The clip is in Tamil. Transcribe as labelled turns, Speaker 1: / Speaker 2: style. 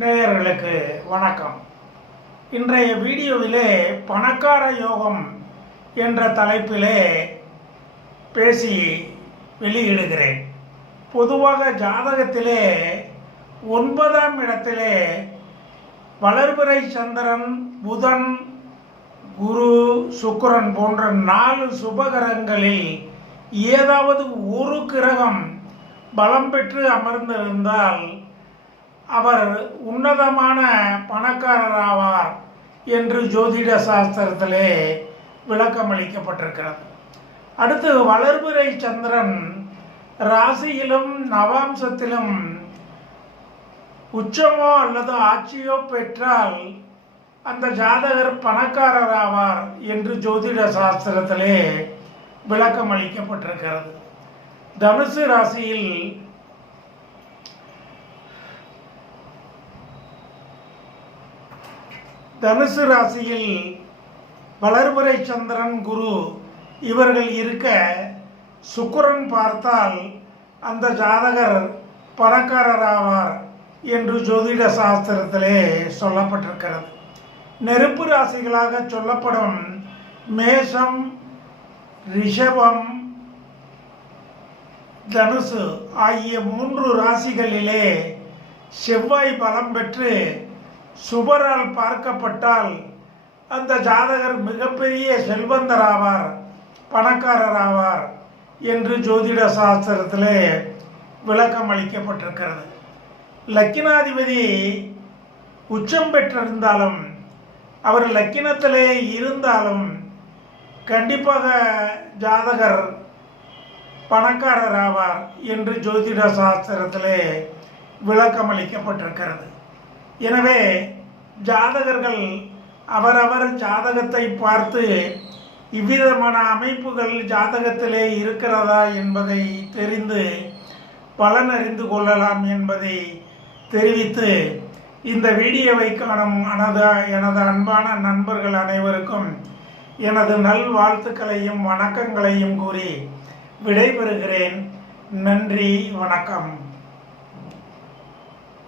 Speaker 1: நேயர்களுக்கு வணக்கம். இன்றைய வீடியோவிலே பணக்கார யோகம் என்ற தலைப்பிலே பேசி வெளியிடுகிறேன். பொதுவாக ஜாதகத்திலே ஒன்பதாம் இடத்திலே வளர்பிறை சந்திரன் புதன் குரு சுக்கரன் போன்ற நாலு சுபகிரகங்களில் ஏதாவது ஒரு கிரகம் பலம் பெற்று அமர்ந்திருந்தால் அவர் உன்னதமான பணக்காரராவார் என்று ஜோதிட சாஸ்திரத்திலே விளக்கம் அளிக்கப்பட்டிருக்கிறது அடுத்து வளர்பிறை சந்திரன் ராசியிலும் நவாம்சத்திலும் உச்சமோ அல்லது ஆட்சியோ பெற்றால் அந்த ஜாதகர் பணக்காரராவார் என்று ஜோதிட சாஸ்திரத்திலே விளக்கம் அளிக்கப்பட்டிருக்கிறது தனுசு ராசியில் தனுசு ராசியில் வளர்புரை சந்திரன் குரு இவர்கள் இருக்க சுக்கரன் பார்த்தால் அந்த ஜாதகர் பணக்காரராவார் என்று ஜோதிட சாஸ்திரத்திலே சொல்லப்பட்டிருக்கிறது. நெருப்பு ராசிகளாக சொல்லப்படும் மேஷம் ரிஷபம் தனுசு ஆகிய மூன்று ராசிகளிலே செவ்வாய் பலம் பெற்று சுபரால் பார்க்கப்பட்டால் அந்த ஜாதகர் மிகப்பெரிய செல்வந்தர் ஆவார் பணக்காரர் ஆவார் என்று ஜோதிட சாஸ்திரத்திலே விளக்கம் அளிக்கப்பட்டிருக்கிறது. லக்கினாதிபதி உச்சம் பெற்றிருந்தாலும் அவர் லக்கினத்திலே இருந்தாலும் கண்டிப்பாக ஜாதகர் பணக்காரர் ஆவார் என்று ஜோதிட சாஸ்திரத்திலே விளக்கம் அளிக்கப்பட்டிருக்கிறது. எனவே ஜாதகர்கள் அவரவர் ஜாதகத்தை பார்த்து இவ்விதமான அமைப்புகள் ஜாதகத்திலே இருக்கிறதா என்பதை தெரிந்து பலன் அறிந்து கொள்ளலாம் என்பதை தெரிவித்து இந்த வீடியோவை காணும் அனது எனது அன்பான நண்பர்கள் அனைவருக்கும் எனது நல்வாழ்த்துக்களையும் வணக்கங்களையும் கூறி விடைபெறுகிறேன். நன்றி வணக்கம்.